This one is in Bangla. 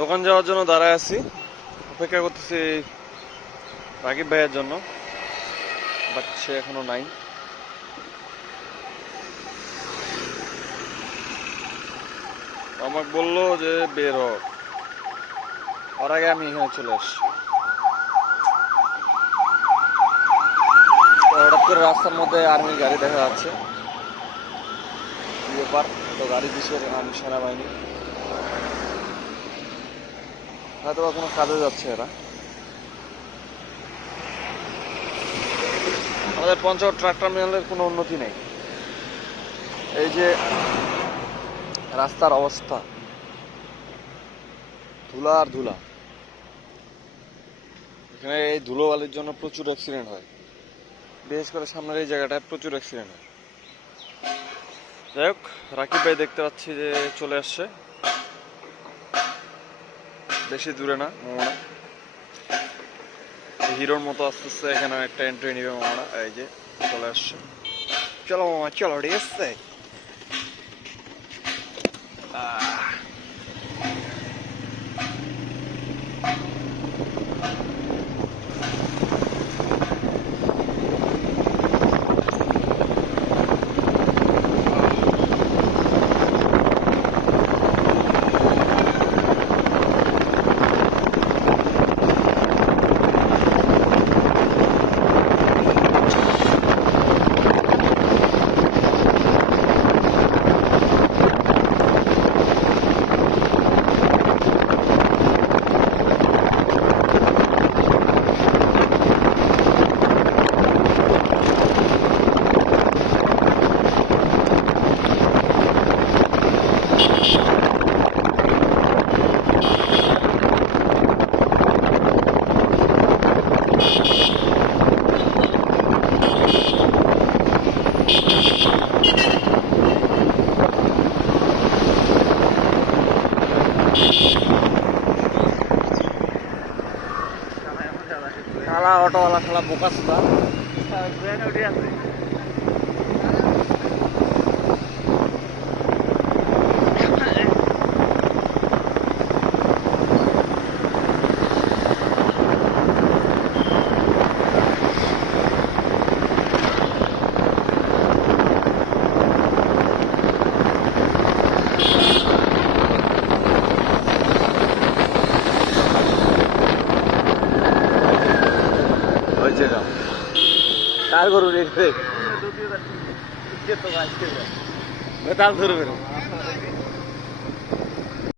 দোকান যাওয়ার জন্য দাঁড়ায় আছি, অপেক্ষা করতেছি রাকিব ভাইয়ের জন্য, বাট সে এখনো নাই। আমাকে বললো যে বের হ, ওর আগে আমি এখানে চলে আসছি। হঠাৎ করে রাস্তার মধ্যে আর্মির গাড়ি দেখা যাচ্ছে, কি ব্যাপার? তো গাড়ি কিসের? আর্মি সেনাবাহিনী, হয়তো বা কোনো কাজে যাচ্ছে এরা। আমাদের পঞ্চগড় ট্রাক টার্মিনালের কোনো উন্নতি নেই। এই যে রাস্তার অবস্থা, ধুলা আর ধুলা। এখানে এই ধুলোবালির জন্য প্রচুর অ্যাক্সিডেন্ট হয়, বিশেষ করে সামনের এই জায়গাটায় প্রচুর অ্যাক্সিডেন্ট হয়। যাই হোক, রাকিব ভাই দেখতে পাচ্ছি যে চলে আসছে, বেশি দূরে না, মোমনা হিরোর মতো আস্তে আস্তে এখানে একটা এন্ট্রি নিবে মোমনা। এই যে চলে আসছে, চলো মামা চলো, ঠিক আছে। শালা অটোওয়ালা, শালা বোকা সুদা উঠে আছে। কার গরু রে? বেতাল ধরবে।